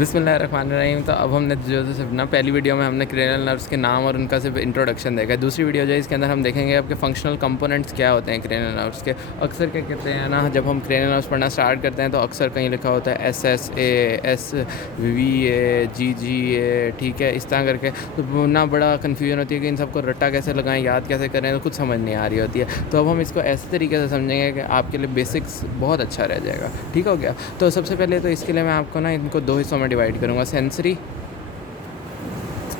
बिस्मिल्लाहिर्रहमानिर्रहीम। तो अब हमने जो है सिर्फ ना पहली वीडियो में हमने क्रेनियल नर्व्स के नाम और उनका सिर्फ इंट्रोडक्शन देखा है। दूसरी वीडियो जो है इसके अंदर हम देखेंगे आपके फंक्शनल कंपोनेंट्स क्या होते हैं क्रेनियल नर्व्स के। अक्सर क्या कहते हैं ना, जब हम क्रेनियल नर्व्स पढ़ना स्टार्ट करते हैं तो अक्सर कहीं लिखा होता है SSA, SVA, GGA, ठीक है, इस तरह करके। तो ना बड़ा कन्फ्यूजन होती है कि इन सबको रट्टा कैसे लगाएं, याद कैसे करें, तो कुछ समझ नहीं आ रही होती है। तो अब हम इसको ऐसे तरीके से समझेंगे कि आपके लिए बेसिक्स बहुत अच्छा रह जाएगा। ठीक हो गया। तो सबसे पहले तो इसके लिए मैं आपको ना इनको दो हिस्सों में डिवाइड करूँगा, सेंसरी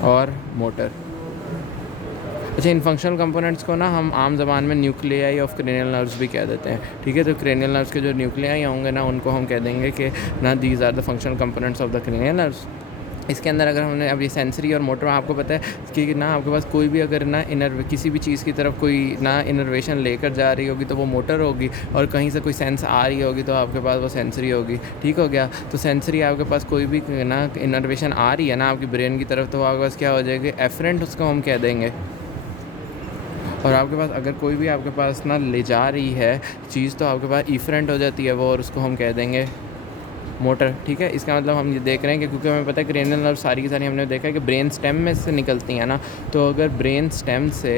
और मोटर। अच्छा, इन फंक्शनल कंपोनेंट्स को ना हम आम ज़बान में न्यूक्लियाई ऑफ क्रेनियल नर्व्स भी कह देते हैं। ठीक है, तो क्रेनियल नर्व्स के जो न्यूक्लियाई होंगे ना, उनको हम कह देंगे कि ना these are the functional components of the cranial nerves. इसके अंदर अगर हमने अब ये सेंसरी और मोटर, आपको पता है कि ना आपके पास कोई भी अगर ना किसी भी चीज़ की तरफ कोई ना इनर्वेशन लेकर जा रही होगी तो वो मोटर होगी, और कहीं से कोई सेंस आ रही होगी तो आपके पास वो सेंसरी होगी। ठीक हो गया। तो सेंसरी आपके पास कोई भी ना इनर्वेशन आ रही है ना आपकी ब्रेन की तरफ, तो आपके पास क्या हो जाएगी, एफरेंट उसको हम कह देंगे। और आपके पास अगर कोई भी आपके पास ना ले जा रही है चीज़, तो आपके पास इफरेंट हो जाती है वो, और उसको हम कह देंगे मोटर। ठीक है, इसका मतलब हम ये देख रहे हैं कि क्योंकि हमें पता है क्रेनियल नर्व सारी की सारी हमने देखा है कि ब्रेन स्टेम में से निकलती हैं ना, तो अगर ब्रेन स्टेम से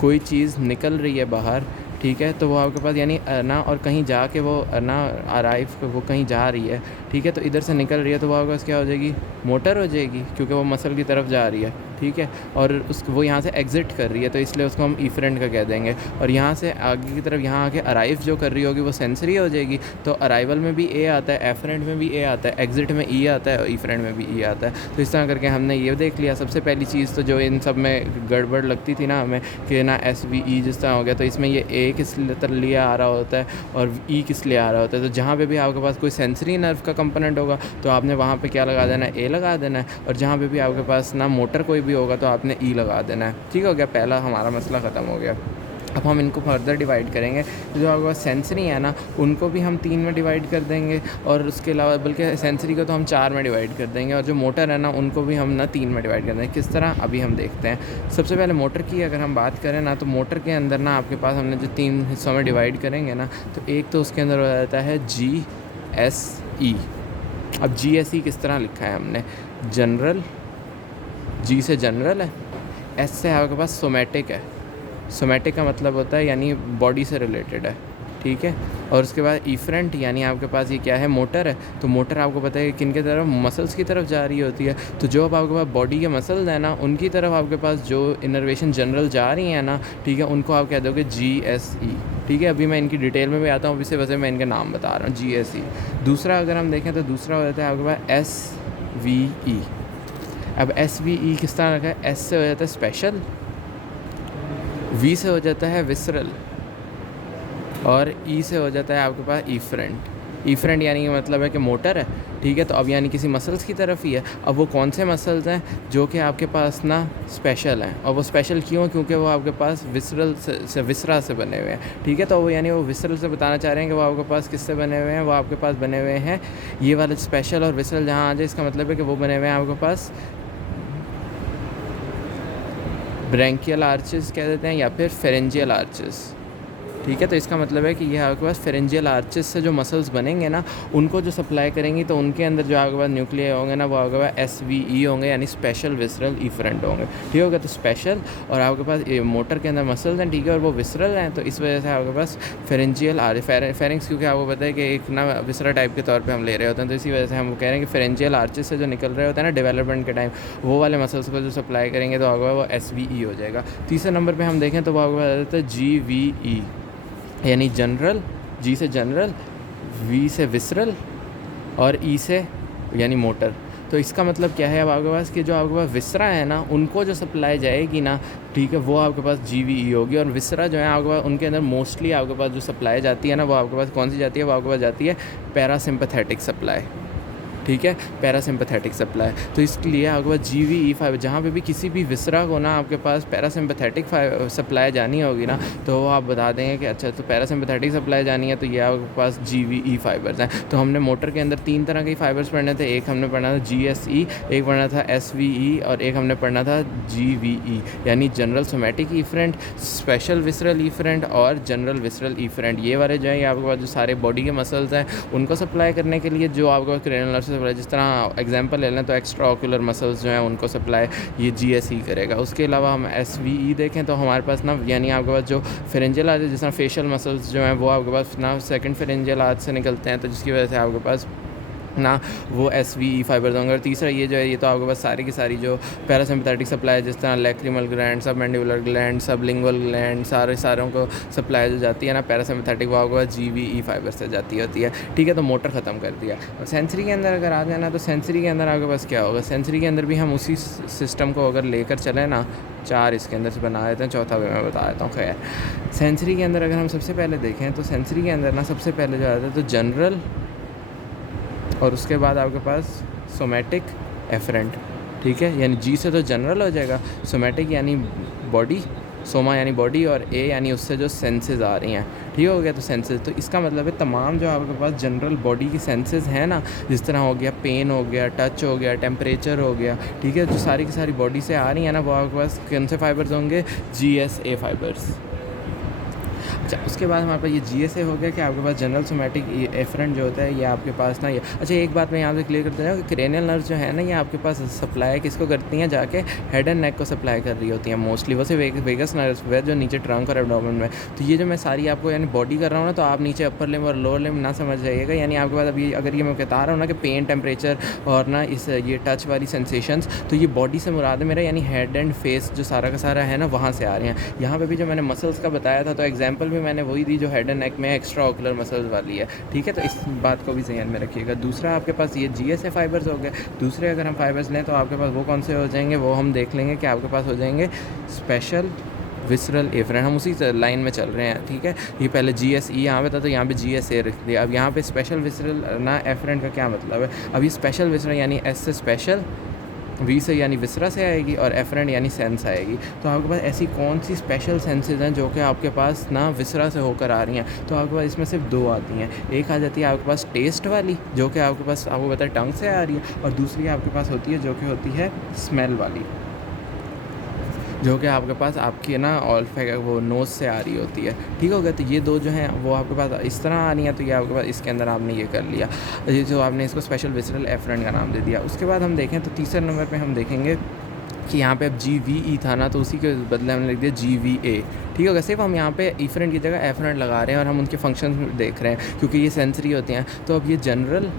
कोई चीज़ निकल रही है बाहर, ठीक है, तो वो आपके पास यानी ना, और कहीं जाके वो ना अराइव वो कहीं जा रही है, ठीक है, तो इधर से निकल रही है, तो वो आपके पास क्या हो जाएगी, मोटर हो जाएगी, क्योंकि वो मसल की तरफ जा रही है। ठीक है, और वो यहाँ से एग्ज़िट कर रही है, तो इसलिए उसको हम इफरेंट का कह देंगे। और यहाँ से आगे की तरफ यहाँ आके अराइव जो कर रही होगी वो सेंसरी हो जाएगी। तो अराइवल में भी ए आता है, एफरेंट में भी ए आता है, एग्ज़िट में ई आता है, और इफरेंट में भी ई आता है। तो इस तरह करके हमने ये देख लिया। सबसे पहली चीज़ तो जो इन सब में गड़बड़ लगती थी ना हमें, कि ना SVE जिस तरह हो गया, तो इसमें ये ए किस लिए आ रहा होता है और ई किस लिए आ रहा होता है। तो जहाँ पे भी आपके पास कोई सेंसरी नर्व का कंपोनेंट होगा तो आपने वहाँ पे क्या लगा देना है, ए लगा देना है। और जहाँ पे भी आपके पास ना मोटर कोई भी होगा तो आपने ई लगा देना है। ठीक हो गया, पहला हमारा मसला ख़त्म हो गया। अब हम इनको फर्दर डिवाइड करेंगे। जो आपके पास सेंसरी है ना, उनको भी हम 3 में डिवाइड कर देंगे, और उसके अलावा बल्कि सेंसरी को तो हम 4 में डिवाइड कर देंगे, और जो मोटर है ना उनको भी हम ना 3 में डिवाइड कर देंगे। किस तरह, अभी हम देखते हैं। सबसे पहले मोटर की अगर हम बात करें ना, तो मोटर के अंदर ना आपके पास हमने जो 3 हिस्सों में डिवाइड करेंगे ना, तो एक तो उसके अंदर हो जाता है GSE। अब GSE किस तरह लिखा है हमने, जनरल, जी से जनरल है, एस से आपके पास सोमैटिक है। सोमैटिक का मतलब होता है यानी बॉडी से रिलेटेड है। ठीक है, और उसके बाद इफरेंट यानी आपके पास ये क्या है, मोटर है। तो मोटर आपको पता है कि किन की तरफ, मसल्स की तरफ जा रही होती है। तो जो अब आपके पास बॉडी के मसल्स हैं ना, उनकी तरफ आपके पास जो इनर्वेशन जनरल जा रही हैं ना, ठीक है, उनको आप कह दोगे GSE। ठीक है, अभी मैं इनकी डिटेल में भी आता हूँ, इसी वजह से मैं इनके नाम बता रहा हूँ, GSE। दूसरा अगर हम देखें तो दूसरा हो जाता है आपके पास SVE। अब SVE किस तरह रखा है, S से हो जाता है स्पेशल, V से हो जाता है विसरल, और E से हो जाता है आपके पास इफरेंट। इफरेंट यानी कि मतलब है कि मोटर है। ठीक है, तो अब यानी किसी मसल्स की तरफ ही है। अब वो कौन से मसल्स हैं जो कि आपके पास ना स्पेशल हैं, और वो स्पेशल क्यों, क्योंकि वो आपके पास विसरल से विसरा से बने हुए हैं। ठीक है, तो वो यानी वो विसरल से बताना चाह रहे हैं कि वो आपके पास किससे बने हुए हैं, वो आपके पास बने हुए हैं, ये वाले स्पेशल और विसरल जहाँ आ जाए, इसका मतलब है कि वो बने हुए हैं आपके पास ब्रैंकियल आर्चेस कह देते हैं, या फिर फेरेंजियल आर्चेस। ठीक है, तो इसका मतलब है कि ये आपके पास फेरेंजियल आर्चेस से जो मसल्स बनेंगे ना, उनको जो सप्लाई करेंगी, तो उनके अंदर जो आपके पास न्यूक्लियाई होंगे ना, वो आपके पास SVE होंगे, यानी स्पेशल विसरल इफरेंट होंगे। ठीक होगा, तो स्पेशल, और आपके पास मोटर के अंदर मसल्स हैं, ठीक है, और वो विसरल हैं, तो इस वजह से आपके पास फेरेंजियल फेरेंक्स, क्योंकि आपको पता है कि एक ना विसरा टाइप के तौर पर हम ले रहे होते हैं, तो इसी वजह से हम कह रहे हैं कि फेरेंजियल आर्चेस से जो निकल रहे होते हैं ना डेवलपमेंट के टाइम, वो वाले मसल्स को जो सप्लाई करेंगे तो आपके वो SVE हो जाएगा। तीसरे नंबर पर हम देखें तो वो आपके पास आता है GVE, यानी जनरल, जी से जनरल, वी से विसरल, और ई से यानी मोटर। तो इसका मतलब क्या है, अब आपके पास कि जो आपके पास विसरा है ना, उनको जो सप्लाई जाएगी ना, ठीक है, वो आपके पास GVE होगी। और विसरा जो है आपके पास, उनके अंदर मोस्टली आपके पास जो सप्लाई जाती है ना, वो आपके पास कौन सी जाती है, वो आपके पास जाती है पैरासिम्पैथेटिक सप्लाई। ठीक है, पैरासिम्पैथेटिक सप्लाई। तो इसके लिए आपके पास GVE फाइबर, जहाँ पे भी किसी भी विसरा को ना आपके पास पैरासिम्पैथेटिक सप्लाई जानी होगी ना, तो वो आप बता देंगे कि अच्छा, तो पैरासिम्पैथेटिक सप्लाई जानी है, तो ये आपके पास GVE फाइबर्स हैं। तो हमने मोटर के अंदर 3 तरह के फाइबर्स पढ़ने थे। एक हमने पढ़ना था GSE, एक पढ़ना था SVE, और एक हमने पढ़ना था GVE, यानी general somatic efferent, special visceral efferent, और जनरल विसरल इफरेंट। ये वाले जो है आपके पास जो सारे बॉडी के मसल्स हैं, उनको सप्लाई करने के लिए जो आपके पास क्रेनियल नर्व से सप्लाई, जिस तरह एग्जांपल ले लें तो एक्स्ट्रा ऑक्यूलर मसल्स जो हैं उनको सप्लाई ये GSE करेगा। उसके अलावा हम SVE देखें तो हमारे पास ना यानी आपके पास जो फेरेंजियल आर्च है, जिस तरह फेशियल मसल्स जो हैं वो आपके पास ना सेकंड फेरेंजियल आर्च से निकलते हैं, तो जिसकी वजह से आपके पास ना वो SVE फाइबर्स होंगे। और तीसरा ये जो है ये तो आपके पास सारी की सारी जो पैरासिम्पैथेटिक सप्लाई, जिस तरह lacrimal gland, submandibular gland, sublingual gland, सारों को सप्लाई जो जाती है ना पैरासिम्पैथेटिक, वो आपके पास GVE फाइबर से जाती होती है। ठीक है, तो मोटर ख़त्म कर दिया। और सेंसरी के अंदर अगर आ जाए ना, तो सेंसरी के अंदर आपके पास क्या होगा, सेंसरी के अंदर भी हम उसी सिस्टम को अगर लेकर चलें ना, 4 इसके अंदर से बना देते हैं, चौथा भी मैं बता देता हूँ। खैर, सेंसरी के अंदर अगर हम सबसे पहले देखें तो सेंसरी के अंदर ना सबसे पहले जो आता है तो जनरल, और उसके बाद आपके पास सोमैटिक, एफरेंट। ठीक है, यानी G से तो जनरल हो जाएगा, सोमैटिक यानी बॉडी, सोमा यानी बॉडी, और A यानी उससे जो सेंसेस आ रही हैं। ठीक हो गया, तो सेंसेस, तो इसका मतलब है तमाम जो आपके पास जनरल बॉडी की सेंसेस हैं ना, जिस तरह हो गया पेन हो गया, टच हो गया, टेम्परेचर हो गया, ठीक है, जो सारी की सारी बॉडी से आ रही हैं ना, वो आपके पास कौन से फाइबर्स होंगे, GSA फाइबर्स। अच्छा, उसके बाद हमारे पास ये GSA हो गया कि आपके पास जनरल सोमैटिक एफरेंट जो होता है ये आपके पास ना ये। अच्छा, एक बात मैं यहाँ से क्लियर करता हूँ कि क्रेनियल नर्व जो है ना, ये आपके पास सप्लाई किसको करती हैं, जाके हेड एंड नेक को सप्लाई कर रही होती हैं मोस्टली। वैसे वेगस नर्व है जो नीचे ट्रंक और एब्डोमेन में। तो ये जो मैं सारी आपको यानी बॉडी कर रहा हूँ ना, तो आप नीचे अपर लिम्ब और लोअर लिम्ब ना समझ जाइएगा। यानी आपके पास अभी अगर ये मैं बता रहा हूँ ना कि पेन, टेम्परेचर और ना इस ये टच वाली सेंसेशंस, तो ये बॉडी से मुराद है मेरा, यानी हेड एंड फेस जो सारा का सारा है ना, वहाँ से आ रही हैं। यहाँ पे भी जो मैंने मसल्स का बताया था, तो एग्जांपल भी मैंने वही दी जो हेड एंड नेक में एक्स्ट्रा ऑक्यूलर मसल्स वाली है। ठीक है, तो इस बात को भी ध्यान में रखिएगा। दूसरा आपके पास ये GSA फाइबर्स हो गए। दूसरे अगर हम फाइबर्स लें तो आपके पास वो कौन से हो जाएंगे, वो हम देख लेंगे कि आपके पास हो जाएंगे स्पेशल विसरल एफरेंट। हम उसी लाइन में चल रहे हैं। ठीक है, ये पहले GSE यहाँ पे था, तो यहाँ पे GSA रख दिया। अब यहाँ पे स्पेशल विसरल ना एफरेंट का क्या मतलब है, अब ये स्पेशल विसरल यानी S से स्पेशल, V से यानी विसरा से आएगी, और एफरेंट यानी सेंस आएगी। तो आपके पास ऐसी कौन सी स्पेशल सेंसेस हैं जो कि आपके पास ना विसरा से होकर आ रही हैं, तो आपके पास इसमें सिर्फ 2 आती हैं। एक आ जाती है आपके पास टेस्ट वाली, जो कि आपके पास आपको पता है टंग से आ रही है, और दूसरी आपके पास होती है जो कि होती है स्मेल वाली, जो कि आपके पास आपकी ना वो नोज़ से आ रही होती है। ठीक हो गया, तो ये 2 जो हैं वो आपके पास इस तरह आ रही हैं, तो ये आपके पास इसके अंदर आपने ये कर लिया, ये जो आपने इसको स्पेशल विसरल एफरेंट का नाम दे दिया। उसके बाद हम देखें तो तीसरे नंबर पे हम देखेंगे कि यहाँ पे अब GVE था ना, तो उसी के बदले हमने लिख दिया GVA। ठीक होगा, सिर्फ हम यहाँ पे एफरेंट की जगह एफरेंट लगा रहे हैं, और हम उनके फंक्शन देख रहे हैं क्योंकि ये सेंसरी होते हैं। तो अब ये जनरल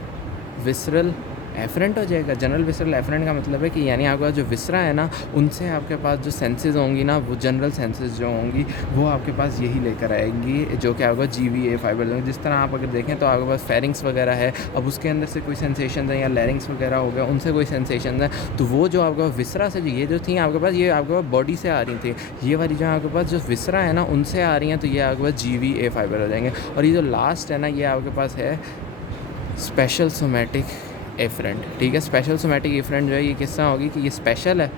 विसरल एफरेंट हो जाएगा। जनरल विसरल एफरेंट का मतलब है कि यानी आपका जो विसरा है ना, उनसे आपके पास जो सेंसेस होंगी ना, वो जनरल सेंसेस जो होंगी वो आपके पास यही लेकर आएंगी, जो कि आपका GVA फाइबर होंगे। जिस तरह आप अगर देखें तो आपके पास फेरिंग्स वगैरह है, अब उसके अंदर से कोई सेंसेशन है, या लैरिंग्स वगैरह हो गया, उनसे कोई सेंसेशन है, तो वो जो आपका विसरा से ये जो थी आपके पास, ये आपके पास बॉडी से आ रही थी। ये वाली जो आपके पास जो विसरा है ना, उनसे आ रही हैं, तो ये आपके पास GVA फाइबर हो जाएंगे। और ये जो लास्ट है ना, ये आपके पास है स्पेशल सोमैटिक एफरेंट। ठीक है, स्पेशल सोमैटिक एफरेंट जो है ये किस तरह होगी कि ये स्पेशल है,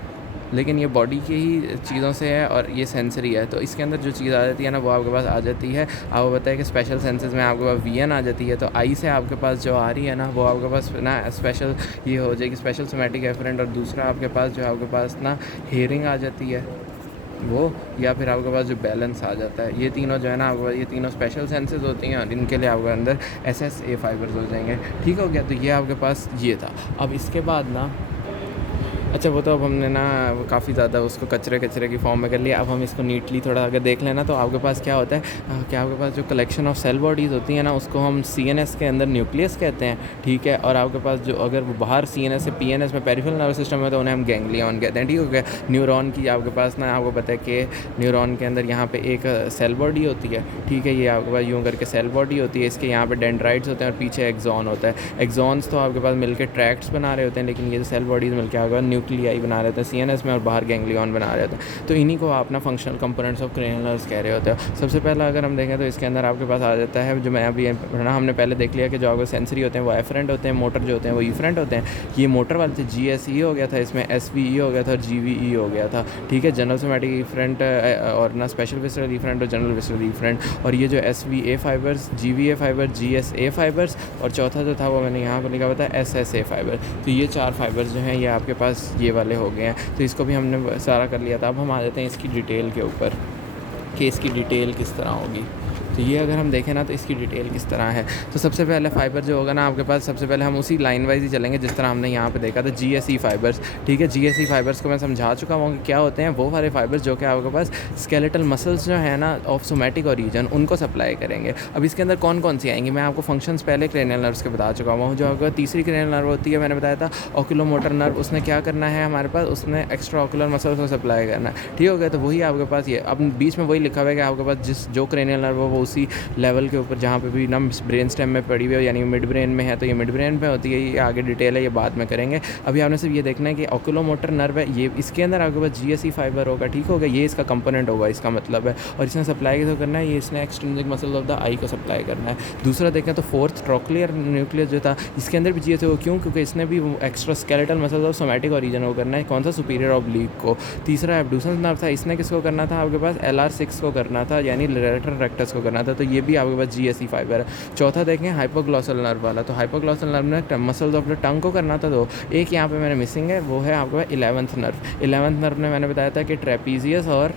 लेकिन ये बॉडी की ही चीज़ों से है, और ये सेंसरी है। तो इसके अंदर जो चीज़ आ जाती है ना, वो आपके पास आ जाती है। आपको बताया कि स्पेशल सेंसेस में आपके पास VN आ जाती है, तो आई से आपके पास जो आ रही है ना, वो आपके पास ना स्पेशल ये हो जाएगी स्पेशल सोमैटिक एफरेंट। और दूसरा आपके पास जो आपके पास ना हेयरिंग आ जाती है वो, या फिर आपके पास जो बैलेंस आ जाता है। ये तीनों जो है ना, आपके ये तीनों स्पेशल सेंसेस होती हैं, और इनके लिए आपके अंदर SSA फाइबर्स हो जाएंगे। ठीक हो गया, तो ये आपके पास ये था। अब इसके बाद ना, अच्छा वो तो अब हमने ना काफ़ी ज़्यादा उसको कचरे की फॉर्म में कर लिया। अब हम इसको नीटली थोड़ा अगर देख लेना, तो आपके पास क्या होता है कि आपके पास जो कलेक्शन ऑफ सेल बॉडीज़ होती हैं ना, उसको हम CNS के अंदर न्यूक्लियस कहते हैं। ठीक है, और आपके पास जो अगर वो बाहर CNS से PNS में पेरिफेरल नर्वस सिस्टम में, तो उन्हें हम गैंग्लियन कहते हैं। ठीक हो गया, न्यूरॉन की आपके पास ना आपको पता है कि न्यूरॉन के अंदर यहाँ पे एक सेल बॉडी होती है। ठीक है, ये आपके पास यूँ करके सेल बॉडी होती है, इसके यहाँ पे डेंड्राइट्स होते हैं, और पीछे एक्सॉन होता है। एक्सॉन्स तो आपके पास मिलकर ट्रैक्ट्स बना रहे होते हैं, लेकिन ये सेल बॉडीज़ मिलकर आपके पास न्यूक्लियाई बना रहे होते हैं CNS में, और बाहर गैंग्लियन बना रहे होते हैं। तो इन्हीं को आप ना functional components of cranial nerves कह रहे होते हैं। सबसे पहला अगर हम देखें तो इसके अंदर आपके पास आ जाता है, जो मैं अभी पढ़ना हमने पहले देख लिया कि जो आपके सेंसरी होते हैं वो एफरेंट होते हैं, मोटर जो होते हैं वो इफरेंट होते हैं। ये मोटर वाले थे GSE हो गया था, इसमें SVE हो गया था, और GVE हो गया था। ठीक है, जनरल सोमैटिक इफरेंट और ना स्पेशल विसरल इफरेंट और जनरल विसरल इफरेंट। और ये जो SVA fibres, GVA fibre, GSA fibres, और चौथा जो था वो मैंने यहाँ पर लिखा हुआ था SSA फाइबर। तो ये 4 फाइबर्स जो हैं ये आपके पास ये वाले हो गए हैं। तो इसको भी हमने सारा कर लिया था। अब हम आ जाते हैं इसकी डिटेल के ऊपर कि इसकी डिटेल किस तरह होगी। तो ये अगर हम देखें ना तो इसकी डिटेल किस तरह है। तो सबसे पहले फ़ाइबर जो होगा ना आपके पास, सबसे पहले हम उसी लाइन वाइज ही चलेंगे जिस तरह हमने यहाँ पे देखा था, GSE फ़ाइबर्स। ठीक है, GSE फ़ाइबर्स को मैं समझा चुका हूँ कि क्या होते हैं। वो वाले फ़ाइबर्स जो कि आपके पास स्केलेटल मसल्स जो है ना ऑफ सोमैटिक ओरिजिन उनको सप्लाई करेंगे। अब इसके अंदर कौन कौन सी आएंगी, मैं आपको फंक्शंस पहले क्रेनियल नर्व्स के बता चुका हूँ। जो आपका तीसरी क्रेनियल नर्व होती है, मैंने बताया था ओकुलोमोटर नर्व, उसने क्या करना है हमारे पास, उसने एक्स्ट्रा ओकुलर मसल्स को सप्लाई करना है। ठीक हो गया, तो वही आपके पास ये अब बीच में वही लिखा हुआ है कि आपके पास जो क्रेनियल नर्व हो वो उसी लेवल के ऊपर जहाँ पे भी ना ब्रेन स्टेम में पड़ी हुई है, यानी मिड ब्रेन में है तो ये मिड ब्रेन में होती है। ये आगे डिटेल है, ये बाद में करेंगे। अभी आपने सिर्फ ये देखना है कि ओकुलोमोटर नर्व है, ये इसके अंदर आपके पास GSE फ़ाइबर होगा। ठीक होगा, ये इसका कंपोनेंट होगा, इसका मतलब है। और इसने सप्लाई किसको करना है, ये इसने एक्सट्रिंसिक मसल ऑफ द आई को सप्लाई करना है। दूसरा देखें तो फोर्थ ट्रोक्लियर न्यूक्लियस जो था, इसके अंदर भी GSE हो, क्यों, क्योंकि इसने भी extra skeletal muscle of somatic origin को करना है। कौन सा, सुपीरियर ऑब्लिक को। तीसरा एब्ड्यूसेंस नर्व था, इसने किसको करना था आपके पास, LR6 को करना था, यानी लेटरल रेक्टस को करना था। तो ये भी आपके पास GSE फ़ाइबर है। चौथा देखें हाइपोग्लॉसल नर्व वाला, तो हाइपोग्लॉसल नर्व ने मसल्स ऑफ द टंग को करना था। तो एक यहाँ पे मैंने मिसिंग है, वो है आपके पास 11th नर्व। 11th नर्व ने मैंने बताया था कि ट्रेपीजियस और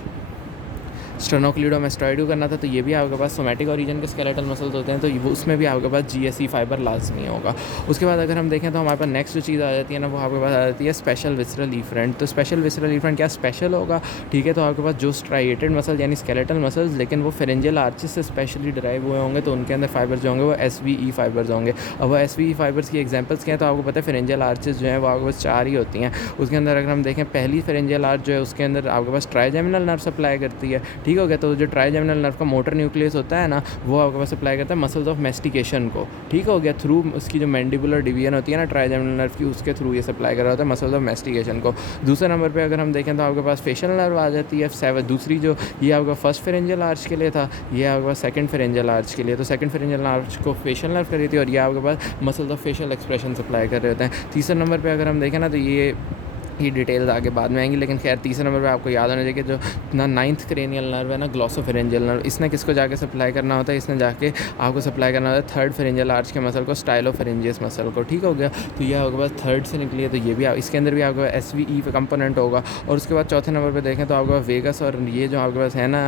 स्टेनोक्लीडोमेस्टॉइड को करना था। तो ये भी आपके पास सोमैटिक ओरिजिन के स्केलेटल मसल्स होते हैं, तो वो उसमें भी आपके पास GSE फ़ाइबर लाजमी होगा। उसके बाद अगर हम देखें तो हमारे पास नेक्स्ट जो चीज़ आ जाती है ना, वो आपके पास आ जाती है स्पेशल विसरल इफरेंट। तो स्पेशल विसरल इफरेंट क्या स्पेशल होगा, ठीक है, तो आपके पास जो स्ट्राइएटेड मसल यानी स्केलेटल मसल्स, लेकिन वो फेरेंजियल आर्चेस से स्पेशली डिराइव हुए होंगे, तो उनके अंदर फाइबर्स जो होंगे वो SVE फ़ाइबर्स होंगे। अब वो SVE फ़ाइबर्स की एग्जाम्पल्स क्या है, तो आपको पता है फेरेंजियल आर्चेस जो है वो आपके पास 4 ही होती हैं। उसके अंदर अगर हम देखें पहली फेरेंजियल आर्च जो है उसके अंदर आपके पास ट्राइजेमिनल नर्व सप्लाई करती है। ठीक हो गया, तो जो ट्राइजेमिनल नर्व का मोटर न्यूक्लियस होता है ना, वो आपके पास सप्लाई करता है मसल्स ऑफ मेस्टिकेशन को। ठीक हो गया, थ्रू उसकी जो मैंडिबुलर डिवीजन होती है ना ट्राइजेमिनल नर्व की, उसके थ्रू ये सप्लाई कर रहा होता है मसल्स ऑफ मेस्टिकेशन को। दूसरे नंबर पे अगर हम देखें तो आपके पास फेशियल नर्व आ जाती है 7। दूसरी जो ये आपका फर्स्ट फेरेंजियल आर्च के लिए था, ये आपके पास सेकंड फेरेंजियल आर्च के लिए। तो सेकंड फेरेंजियल आर्च को फेशियल नर्व कर रही थी और ये आपके पास muscles of facial expression supply कर रहे होते हैं। तीसरे नंबर पे अगर हम देखें ना तो ये डिटेल्स आगे बाद में आएंगी, लेकिन खैर तीसरे नंबर पे आपको याद होना चाहिए कि जो ना 9th क्रेनियल नर्व है ना, ग्लॉसोफेरेंजियल नर्व, इसने किसको जाके सप्लाई करना होता है, इसने जाके आपको सप्लाई करना होता है 3rd फेरेंजियल आर्च के मसल को, स्टाइलोफेरेंजियस मसल को। ठीक हो गया, तो ये आपके पास 3rd से निकली है, तो ये भी इसके अंदर भी आपके पास SVE कंपोनेंट होगा। और उसके बाद चौथे नंबर पर देखें तो आपके पास वेगस और ये जो आपके पास है ना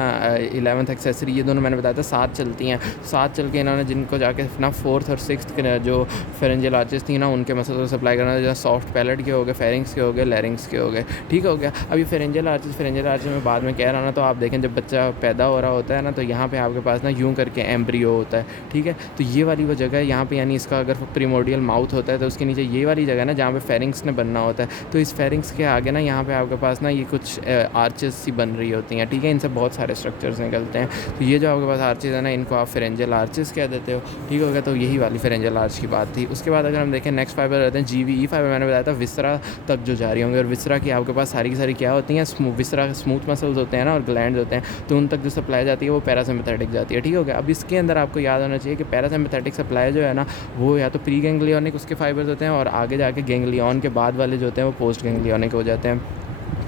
11th एक्सेसरी, ये दोनों मैंने बताया था 7 चलती हैं। 7 चल के इन्होंने जिनको जाके ना 4th और 6th जो फेरेंजियल आर्चेस थी ना उनके मसल को सप्लाई करना था, जैसे सॉफ्ट पैलेट के हो गए, फेरिंग्स के हो गए, लैरिंग्स के हो गए। ठीक हो गया। अभी फेरेंजियल आर्चेस में बाद में कह रहा ना, तो आप देखें जब बच्चा पैदा हो रहा होता है ना, तो यहाँ पे आपके पास ना यूं करके एम्ब्रियो होता है। ठीक है, तो ये वाली वो जगह है यहाँ पे, यानी इसका अगर प्रीमोडियल माउथ होता है तो उसके नीचे ये वाली जगह है ना जहाँ पे फेरिंग्स ने बनना होता है। तो इस फेरिंग्स के आगे ना यहाँ पे आपके पास ना ये कुछ आर्चेस सी बन रही होती हैं। ठीक है, इनसे बहुत सारे स्ट्रक्चर्स निकलते हैं। तो ये जो आपके पास आर्चेस है ना, इनको आप फेरेंजियल आर्चेस कह देते हो। ठीक हो गया, तो यही वाली फेरेंजियल आर्च की बात थी। उसके बाद अगर हम देखें नेक्स्ट फाइबर रहते हैं GVE फाइबर, मैंने बताया था विसरा तक जो जा रही होंगे, और विसरा की आपके पास सारी की सारी क्या होती हैं, विसरा स्मूथ मसल्स होते हैं ना और ग्लैंड्स होते हैं, तो उन तक जो सप्लाई जाती है वो पैरासिम्पैथेटिक जाती है। ठीक हो गया। अब इसके अंदर आपको याद होना चाहिए कि पैरासिम्पैथेटिक सप्लाई जो है ना, वो या तो प्री गैंग्लियोनिक उसके फाइबर्स होते हैं, और आगे जाके गैंग्लियन के बाद वाले जो होते हैं वो पोस्ट गैंग्लियोनिक हो जाते हैं।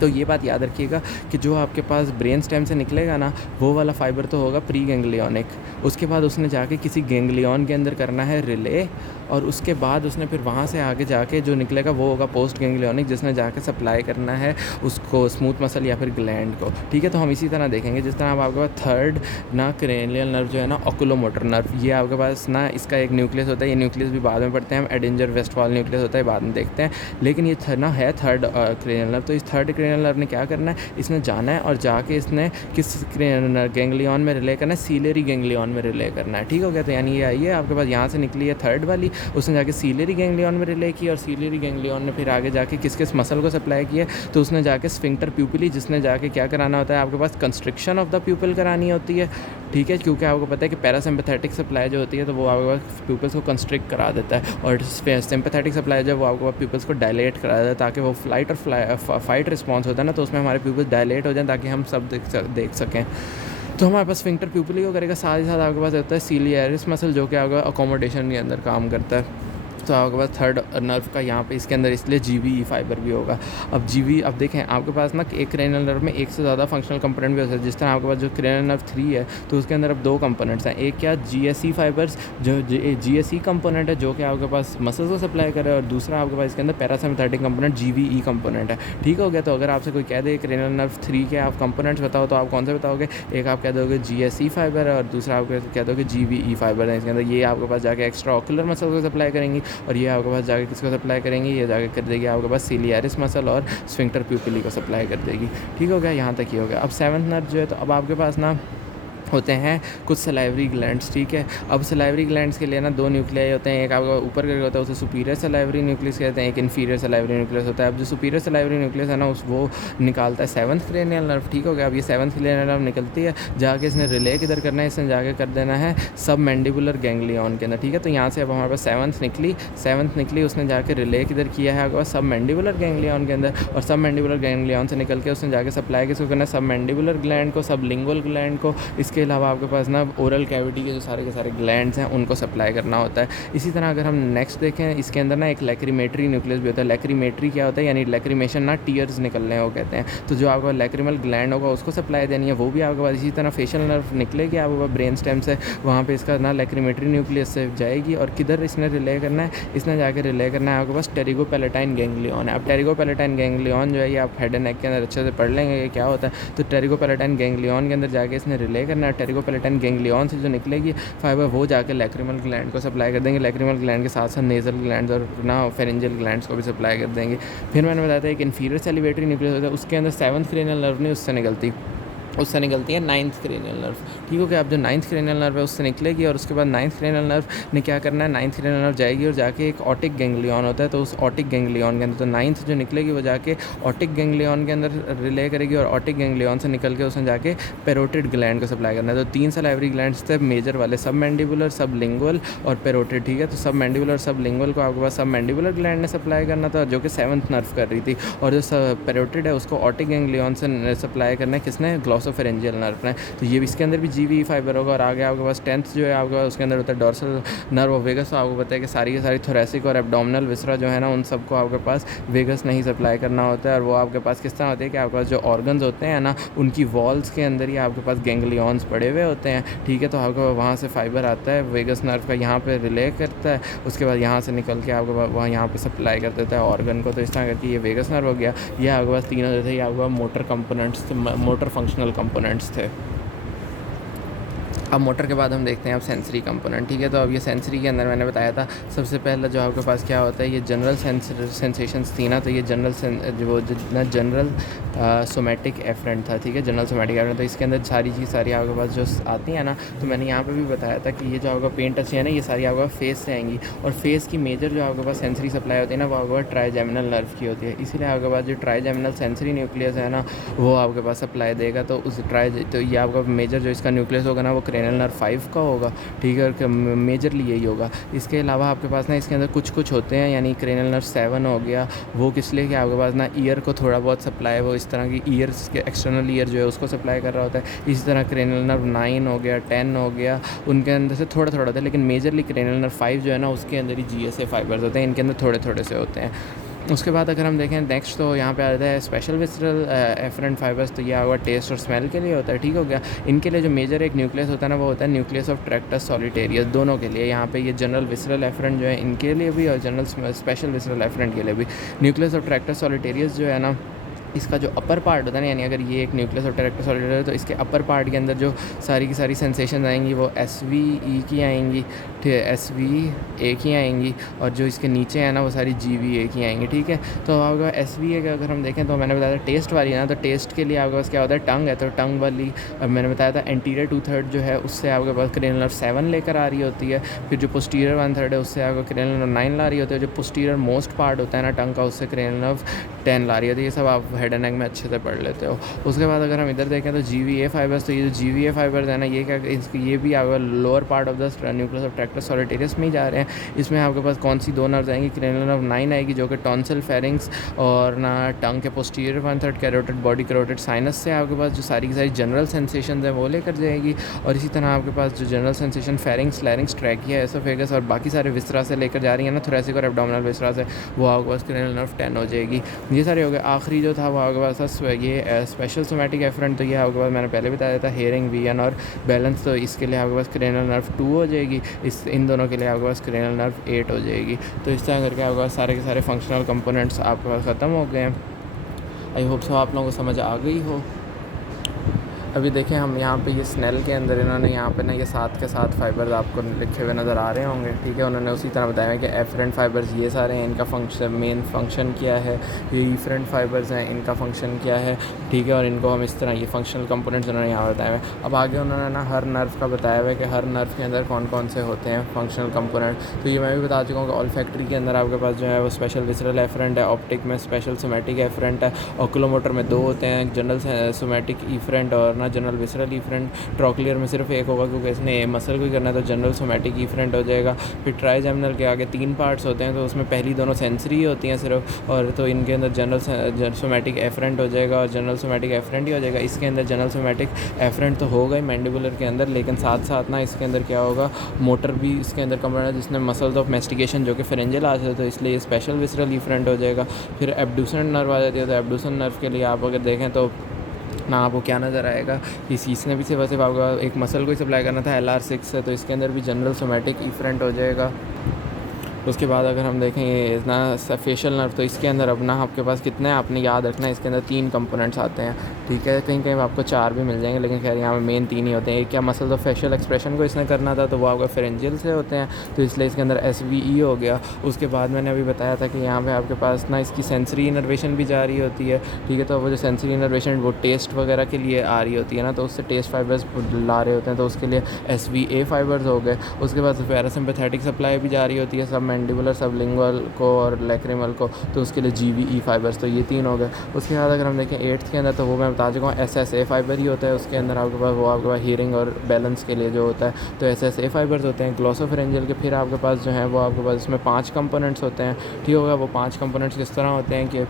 तो ये बात याद रखिएगा कि जो आपके पास ब्रेन स्टेम से निकलेगा ना, वो वाला फाइबर तो होगा प्री गैंग्लियोनिक। उसके बाद उसने जाके किसी गैंग्लियन के अंदर करना है रिले, और उसके बाद उसने फिर वहाँ से आगे जाके जो निकलेगा वो होगा पोस्ट गैंग्लियोनिक, जिसने जाके सप्लाई करना है उसको स्मूथ मसल या फिर ग्लैंड को। ठीक है, तो हम इसी तरह देखेंगे जिस तरह अब आपके पास 3rd ना क्रेनियल नर्व जो है ना, ओकुलोमोटर नर्व, ये आपके पास ना इसका एक न्यूक्लियस होता है। ये न्यूक्लियस भी बाद में पढ़ते हैं हम, एडिंजर वेस्टफॉल न्यूक्लियस होता है, बाद में देखते हैं। लेकिन ये ना है 3rd क्रेनियल नर्व। तो इस 3rd क्रेनियल नर्व ने क्या करना है, इसने जाना है और जाके इसने किस गैंग्लियन में रिले करना है, सीलेरी गैंग्लियन में रिले करना है। ठीक हो गया, तो यानी ये आई है आपके पास यहाँ से निकली है 3rd वाली, उसने जाके सीलेरी गैंग्लियन में रिले की, और सीलेरी गैंग्लियन ने फिर आगे जाके किस मसल को सप्लाई किया, तो उसने जाके स्फिंक्टर प्यूपिली, जिसने जाके क्या कराना होता है आपके पास, कंस्ट्रिक्शन ऑफ द प्यूपिल करानी होती है। ठीक है, क्योंकि आपको पता है कि पैरासिम्पैथेटिक सप्लाई जो होती है तो वो आपके पास प्यूपिल्स को कंस्ट्रिक्ट करा देता है, और सिम्पैथेटिक सप्लाई जो वो आपके पास प्यूपिल्स को डायलेट करा देता है, ताकि वो फ्लाइट और फाइट रिस्पॉन्स होता है ना, तो उसमें हमारे प्यूपिल्स डायलेट हो जाए ताकि हम सब देख सकें। तो हमारे पास स्फिंक्टर प्यूपिली को करेगा, साथ ही साथ आपके पास होता है सीलियरिस मसल, जो कि आपका अकोमोडेशन के अंदर काम करता है। तो आपके पास थर्ड नर्व का यहाँ पे इसके अंदर इसलिए GVE फाइबर भी होगा। अब देखें आपके पास ना एक क्रेनियल नर्व में एक से ज़्यादा फंक्शनल कंपोनेंट भी हो सकते हैं। जिस तरह आपके पास जो क्रेनियल नर्व 3 है तो उसके अंदर अब 2 कंपोनेंट्स हैं। एक क्या GSE फाइबर्स, जो GSE कंपोनेंट है जो कि आपके पास मसल्स को सप्लाई कर रहा है, और दूसरा आपके पास इसके अंदर पैरासिम्पैथेटिक कंपोनेंट GVE कंपोनेंट है। ठीक हो गया। तो अगर आपसे कोई कह दे क्रेनियल नर्व 3 के आप कंपोनेंट्स बताओ तो आप कौन से बताओगे? एक आप कह दोगे GSE फाइबर है और दूसरा आप कह दोगे GVE फाइबर है। इसके अंदर ये आपके पास जाके एक्स्ट्रा ऑक्यूलर मसल को सप्लाई करेंगी और ये आपके पास जाके किसको सप्लाई करेंगी? ये जाके कर देगी आपके पास सिलियरिस मसल और स्फिंक्टर प्यूपिली को सप्लाई कर देगी। ठीक हो गया, यहाँ तक ही हो गया। अब 7th नर्व जो है तो अब आपके पास ना होते हैं कुछ सलाइवरी ग्लैंड्स। ठीक है। अब सलाइवरी ग्लैंड्स के लिए ना 2 न्यूक्लियाई होते हैं। एक आपका ऊपर करके होता है उसे सुपीरियर सलाइवरी न्यूक्लियस कहते हैं, एक इन्फीरियर सलाइवरी न्यूक्लियस होता है। अब जो सुपीरियर सलाइवरी न्यूक्लियस है ना वो निकालता है 7th क्रेनियल नर्व। ठीक हो गया। अब ये 7th क्रेनियल नर्व निकलती है, जाके इसने रिले किधर करना है? इसने जाके कर देना है सब मैंडिबुलर गैंग्लियन के अंदर। ठीक है। तो यहाँ से अब हमारे पास 7th निकली, उसने जाके रिले किधर किया है आपके पास? सब मैंडिबुलर गैंग्लियन के अंदर, और सब मैंडिबुलर गैंग्लियन से निकल के उसने जाके सप्लाई किसको करना है? सब मैंडिबुलर ग्लैंड को, सब लिंगुअल ग्लैंड को। इसके अलावा आपके पास ना ओरल कैविटी के जो सारे के सारे ग्लैंड्स हैं उनको सप्लाई करना होता है। इसी तरह अगर हम नेक्स्ट देखें, इसके अंदर ना एक लैक्रीमेटरी न्यूक्लियस भी होता है। लैक्रीमेटरी क्या होता है? यानी लैक्रीमेशन ना टीयर्स निकलने को कहते हैं। तो जो आपका लैक्रिमल ग्लैंड होगा उसको सप्लाई देनी है, वो भी आपके पास। इसी तरह फेशियल नर्व निकलेगी आपके पास ब्रेन स्टेम से, वहाँ पे इसका ना लैक्रीमेटरी न्यूक्लियस से जाएगी और किधर इसने रिले करना है? इसने जाके रिले करना है आपके पास टेरिगोपैलेटाइन गैंग्लियन है। अब टेरिगोपैलेटाइन गैंग्लियन जो है ये आप हेड एंड नेक के अंदर अच्छे से पढ़ लेंगे ये क्या होता है। तो टेरिगोपैलेटाइन गैंग्लियन के अंदर जाके इसने रिले करना है। टेरिगोपैलेटाइन गैंग्लियन से जो निकलेगी फाइबर वो जाके लैक्रिमल ग्लैंड को सप्लाई कर देंगे। लैक्रिमल ग्लैंड के साथ साथ नेजल ग्लैंड्स और ना फेरेंजियल ग्लैंड्स को भी सप्लाई कर देंगे। फिर मैंने बताया था एक इन्फीरियर सैलिवेटरी न्यूक्लियस होता है, उसके अंदर 7th क्रेनियल नर्व नहीं उससे निकलती है 9th क्रेनियल नर्व। ठीक हो गया। अब जो 9th क्रेनियल नर्व है उससे निकलेगी और उसके बाद 9th क्रेनियल नर्व ने क्या करना है? 9th क्रेनियल नर्व जाएगी और जाके एक ऑटिक गैंग्लियन होता है, तो उस ऑटिक गैंग्लियन के अंदर तो 9th जो निकलेगी वो जाके ऑटिक गैंग्लियन के अंदर रिले करेगी और ऑटिक गैंग्लियन से निकल के उसने जाके पेरोटिड ग्लैंड को सप्लाई करना है। तो 3 सलाइवरी ग्लैंड्स थे मेजर वाले, सब मैंडिबुलर, सब लिंगुअल और पेरोटिड। ठीक है। तो सब मैंडिबुलर और सब लिंगुअल को आपके पास सब मैंडिबुलर ग्लैंड ने सप्लाई करना था जो कि 7th नर्व कर रही थी, और जो पेरोटिड है उसको ऑटिक गैंग्लियन से सप्लाई करना है किसने? Glossopharyngeal nerve. तो ये इसके अंदर भी GVE फाइबर होगा। और आगे आपके पास 10th जो है आपके पास उसके अंदर होता है डॉर्सल नर्व ऑफ वेगस। तो आपको पता है कि सारी की सारी थोरेसिक और एब्डोमिनल विसरा जो है ना उन सबको आपके पास वेगस नहीं सप्लाई करना होता है। और वो आपके पास किस तरह होती है कि आपके पास जो ऑर्गन्स होते हैं ना उनकी वॉल्स के अंदर ही आपके पास गैंग्लियंस पड़े हुए होते हैं। ठीक है। तो आपको वहाँ से फाइबर आता है वेगस नर्व का, यहाँ पे रिले करता है, उसके बाद यहाँ से निकल के आपके पास वहाँ यहाँ पे सप्लाई कर देता है ऑर्गन को। तो इस तरह करके ये वेगस नर्व हो गया। ये आपके पास 3 होते थे, ये आपके पास मोटर कंपोनेंट्स थे, मोटर फंक्शनल कंपोनेंट्स थे। अब मोटर के बाद हम देखते हैं अब सेंसरी कंपोनेंट। ठीक है। तो अब ये सेंसरी के अंदर मैंने बताया था सबसे पहला जो आपके पास क्या होता है, ये जनरल सेंसेशंस थी ना, तो ये जनरल सोमैटिक एफरेंट था। ठीक है। General somatic afferent. तो इसके अंदर सारी आपके पास जो आती है ना, तो मैंने यहाँ पे भी बताया था कि ये जो आपका पेन टच है ना ये सारी आपका फेस से आएंगी, और फेस की मेजर जो आपके पास सेंसरी सप्लाई होती है ना वो आपके पास ट्राइजेमिनल नर्व की होती है। इसीलिए आपके पास जो ट्राइजेमिनल सेंसरी न्यूक्लियस है ना वो आपके पास सप्लाई देगा। तो तो ये आपका मेजर जो इसका न्यूक्लियस होगा ना वो क्रेनियल नर्व 5 का होगा। ठीक है। और मेजरली यही होगा। इसके अलावा आपके पास ना इसके अंदर कुछ होते हैं, यानी क्रेनियल नर्व 7 हो गया, वो किस लिए कि आपके पास ना ईयर को थोड़ा बहुत सप्लाई, वो इस तरह की ईयर्स के एक्सटर्नल ईयर जो है उसको सप्लाई कर रहा होता है। इसी तरह क्रेनियल नर्व 9 हो गया, 10 हो गया, उनके अंदर से थोड़ा होता है, लेकिन मेजरली क्रेनियल नर्व 5 जो है ना उसके अंदर ही GSA फाइबर्स होते हैं, इनके अंदर थोड़े से होते हैं। उसके बाद अगर हम देखें नेक्स्ट, तो यहाँ पे आता है स्पेशल विसरल एफरेंट फाइबर्स। तो ये आपका टेस्ट और स्मेल के लिए होता है। ठीक हो गया। इनके लिए जो मेजर एक न्यूक्लियस होता है ना वो होता है न्यूक्लियस ऑफ ट्रैक्टस सॉलिटेरियस, दोनों के लिए। यहाँ पे ये जनरल विसरल एफरेंट जो है इनके लिए भी और जनरल स्पेशल विसरल एफरेंट के लिए भी। न्यूक्लियस ऑफ ट्रैक्टस सॉलिटेरियस जो है ना इसका जो अपर पार्ट होता है ना, यानी अगर ये एक न्यूक्लियस ऑफ ट्रैक्टस सॉलिटेरियस है तो इसके अपर पार्ट के अंदर जो सारी की सारी सेंसेशन आएंगी वो SVE की आएंगी, ठीक है, SVA की आएंगी, और जो इसके नीचे है ना वो सारी GVA की आएंगी। ठीक है। तो आपका SVA का अगर हम देखें तो मैंने बताया था टेस्ट वाली है ना, तो टेस्ट के लिए आपके पास क्या होता है? टंग है। तो टंग वाली अब मैंने बताया था एंटीरियर 2/3 जो है उससे आपके पास क्रेनियल नर्व 7 लेकर आ रही होती है। फिर जो पोस्टीरियर 1/3 है उससे आपका क्रेनियल नर्व 9 ला रही होती है। जो पोस्टीरियर मोस्ट पार्ट होता है ना टंग का उससे क्रेनियल नर्व 10 ला रही होती है। ये सब आप हेड एंड नेक में अच्छे से पढ़ लेते हो। उसके बाद अगर हम इधर देखें तो GVA फाइबर्स, तो ये जो GVA फाइबर्स है ना ये क्या, ये भी आपका lower part of the nucleus of tractus rectus solitarius में ही जा रहे हैं। इसमें आपके पास कौन सी 2 नर्व्स आएंगी, क्रेनियल नर्व 9 आएगी जो कि टॉन्सिल, फेरिंग्स और ना टंग के posterior 1/3 carotid, body carotid sinus से आपके पास जो सारी की सारी जनरल सेंसेशन है वो लेकर जाएगी। और इसी तरह आपके पास जो general sensation pharynx, लैरिंग्स, trachea, oesophagus और बाकी सारे विसरा से लेकर जा रही है ना, थोरेसिक और एब्डोमिनल विसरा से, वो आपके पास क्रेनियल नर्व 10 हो जाएगी। ये सारे हो गए। आखिरी जो था वो आपके पास था ये स्पेशल सोमैटिक एफरेंट, तो ये आपके पास मैंने पहले बताया था हेयरिंग, विजन और बैलेंस, तो इसके लिए आपके पास क्रेनियल नर्व 2 हो जाएगी। इन दोनों के लिए आपके पास क्रेनियल नर्व 8 हो जाएगी। तो इस तरह करके आपके पास सारे के सारे फंक्शनल कंपोनेंट्स आपके पास ख़त्म हो गए हैं। आई होप सो आप लोगों को समझ आ गई हो। अभी देखें हम यहाँ पे ये स्नेल के अंदर इन्होंने यहाँ पे ना ये 7 के 7 फाइबर्स आपको लिखे हुए नज़र आ रहे होंगे, ठीक है। उन्होंने उसी तरह बताया है कि एफरेंट फाइबर्स ये सारे हैं, इनका मेन फंक्शन क्या है, ये इफरेंट फाइबर्स हैं, इनका फंक्शन क्या है, ठीक है। और इनको हम इस तरह ये फंक्शनल कंपोनेंट्स उन्होंने यहाँ बताए हुए हैं। अब आगे उन्होंने ना हर नर्व का बताया हुआ है कि हर नर्व के अंदर कौन कौन से होते हैं फंक्शनल कंपोनेंट। तो ये मैं भी बता चुका हूँ कि ऑल्फैक्टरी के अंदर आपके पास जो है वो स्पेशल विसरल एफरेंट है, ऑप्टिक में स्पेशल सोमैटिक एफरेंट है, ऑक्यूलोमोटर में 2 होते हैं, जनरल सोमैटिक इफरेंट और ना जनरल विसरल इफरेंट। ट्रॉक्लियर में सिर्फ एक होगा क्योंकि इसने मसल को ही करना है, तो जनरल सोमैटिक इफरेंट हो जाएगा। फिर ट्राइजेमिनल के आगे 3 पार्ट्स होते हैं, तो उसमें पहली दोनों सेंसरी होती हैं सिर्फ, और तो इनके अंदर जनरल सोमैटिक एफरेंट हो जाएगा और जनरल सोमैटिक एफरेंट ही हो जाएगा। इसके अंदर जनरल सोमैटिक एफरेंट तो होगा ही मैंडिबुलर के अंदर, लेकिन साथ साथ ना इसके अंदर क्या होगा, मोटर भी इसके अंदर कंपोनेंट है जिसमें मसल्स ऑफ मेस्टिकेशन जो कि फेरेंजियल आ जाते हैं, तो इसलिए स्पेशल विसरल इफरेंट हो जाएगा। फिर एब्ड्यूसेंट नर्व आ जाती है, तो एब्ड्यूसेंट नर्व के लिए आप अगर देखें तो ना आपको क्या नज़र आएगा, इसने भी सिर्फ आपका एक मसल को ही सप्लाई करना था LR6 से, तो इसके अंदर भी जनरल सोमैटिक इफरेंट हो जाएगा। उसके बाद अगर हम देखें ये ना फेशियल नर्व, तो इसके अंदर अब ना आपके पास कितने आपने याद रखना है, इसके अंदर 3 कंपोनेंट्स आते हैं, ठीक है। कहीं कहीं आपको 4 भी मिल जाएंगे, लेकिन खैर यहाँ में मेन 3 ही होते हैं। एक क्या मसल्स ऑफ फेशियल एक्सप्रेशन को इसने करना था, तो वो आपका फेरेंजियल से होते हैं, तो इसलिए इसके अंदर SVE हो गया। उसके बाद मैंने अभी बताया था कि यहाँ पे आपके पास ना इसकी सेंसरी इनर्वेशन भी जा रही होती है, ठीक है। तो वो जो सेंसरी इनर्वेशन वो टेस्ट वगैरह के लिए आ रही होती है ना, तो उससे टेस्ट फाइबर्स ला रहे होते हैं, तो उसके लिए SVA फाइबर्स हो गए। उसके बाद पैरासिम्पैथेटिक सप्लाई भी जा रही होती है, सब मैंडिबुलर, सब को और लैक्रिमल को, तो उसके लिए GVE फाइबर्स, तो ये 3 हो गए। उसके बाद अगर हम देखें 8th के अंदर, तो वो मैं बता चुका हूँ SSA फाइबर ही होता है उसके अंदर आपके पास, वो आपके पास हीयरिंग और बैलेंस के लिए जो होता है, तो SSA फाइबर्स होते हैं ग्लॉसोफेरेंजियल के। फिर आपके पास जो है वो आपके पास इसमें 5 कंपोनेंट्स होते हैं, ठीक होगा। वो 5 कंपोनेंट्स किस तरह होते हैं कि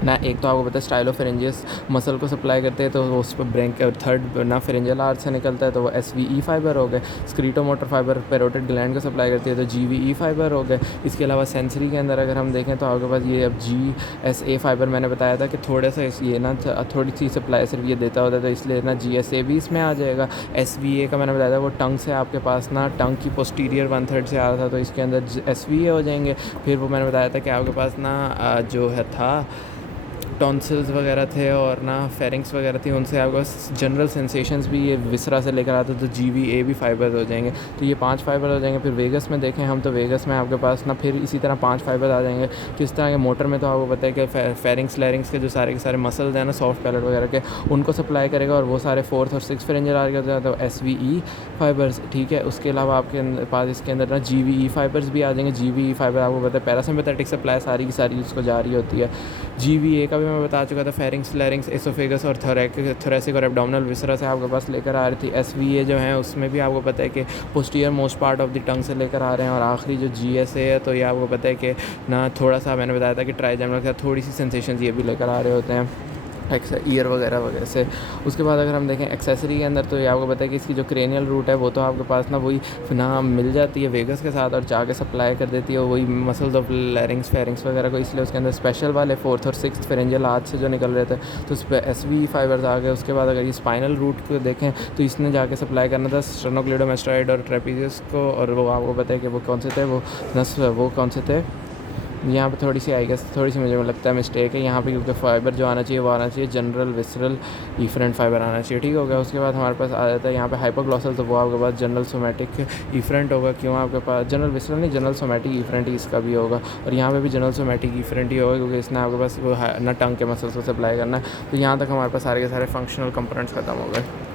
ना, एक तो आपको पता है स्टाइलोफेरेंजियस मसल को सप्लाई करते हैं, तो वो उस पर ब्रेंक थर्ड ना फेरेंजियल आर्च से निकलता है, तो वो SVE फाइबर हो गए। स्क्रीटोमोटर फाइबर पैरोटिड ग्लैंड को सप्लाई करती है, तो GVE फाइबर हो गए। इसके अलावा सेंसरी के अंदर अगर हम देखें तो आपके पास ये अब GSA फाइबर मैंने बताया था कि थोड़ा सा ये ना थोड़ी सी सप्लाई सिर्फ ये देता होता है, तो इसलिए ना GSA भी इसमें आ जाएगा। SVA का मैंने बताया था वो टंग से आपके पास ना टंग की पोस्टीरियर 1/3 से आ रहा था, तो इसके अंदर SVA हो जाएंगे। फिर वो मैंने बताया था कि आपके पास ना जो है था टॉन्सिल्स वगैरह थे और ना फेरिंग्स वगैरह थी, उनसे आपको जनरल सेंसेशंस भी ये विसरा से लेकर आते, तो GVA भी फाइबर्स हो जाएंगे। तो ये 5 फाइबर हो जाएंगे। फिर वेगस में देखें हम, तो वेगस में आपके पास ना फिर इसी तरह 5 फाइबर आ जाएंगे। किस तरह के मोटर में तो आपको पता है कि फेरिंग्स लैरिंग्स के जो सारे के सारे मसल्स हैं ना सॉफ्ट पैलेट वगैरह के, उनको सप्लाई करेगा, और वो सारे 4th और 6th फेरेंजियल आ गए, तो SVE फाइबर्स, ठीक है। उसके अलावा आपके पास इसके अंदर ना GVE फाइबर्स भी आ जाएंगे। GVE फाइबर आपको पता है पैरासिम्पैथेटिक सप्लाई सारी की सारी उसको जा रही होती है। GVA का भी मैं बता चुका था, फेरिंग्स, लैरिंग्स, एसोफेगस और थोरेसिक और एब्डोमिनल विसरा से आपके पास लेकर आ रही थी। SVA जो है उसमें भी आपको पता है कि posterior most part of the tongue से लेकर आ रहे हैं। और आखिरी जो GSA है, तो ये आपको पता है कि ना थोड़ा सा मैंने बताया था कि ट्राइजेमिनल के साथ थोड़ी सी सेंसेशन ये भी लेकर आ रहे होते हैं, ईयर वगैरह से। उसके बाद अगर हम देखें एक्सेसरी के अंदर, तो ये आपको पता है कि इसकी जो क्रेनियल रूट है वो तो आपके पास ना वही ना मिल जाती है वेगस के साथ, और जाके सप्लाई कर देती है वही मसल्स ऑफ लैरिंग्स, फेरिंग्स वगैरह को। इसलिए उसके अंदर स्पेशल वाले 4th और 6th फेरेंजियल आर्च से जो निकल रहे थे, तो उस पर SVE फाइबर्स आ गए। उसके बाद अगर ये स्पाइनल रूट को देखें, तो इसने जाके सप्लाई करना था स्टेर्नोक्लेडोमास्टोइड और ट्रेपीजियस को, और वो आपको पता है कि वो कौन से थे, वो कौन से थे। यहाँ पे थोड़ी सी आई गेस थोड़ी सी मुझे लगता है मिस्टेक है यहाँ पे, क्योंकि फाइबर जो आना चाहिए वो आना चाहिए जनरल विसरल इफरेंट फाइबर आना चाहिए, ठीक हो गया। उसके बाद हमारे पास आ जाता है यहाँ पे हाइपोग्लॉसल, तो वो आपके पास जनरल सोमैटिक इफरेंट होगा। क्यों आपके पास जनरल विसरल नहीं, जनरल सोमैटिक इफरेंट ही इसका भी होगा, और यहाँ पे भी जनरल सोमैटिक इफरेंट ही होगा, क्योंकि इसने आपके पास वो ना टंग के मसल्स को सप्लाई करना है। तो यहाँ तक हमारे पास सारे के सारे फंक्शनल कंपोनेंट्स खत्म हो गए।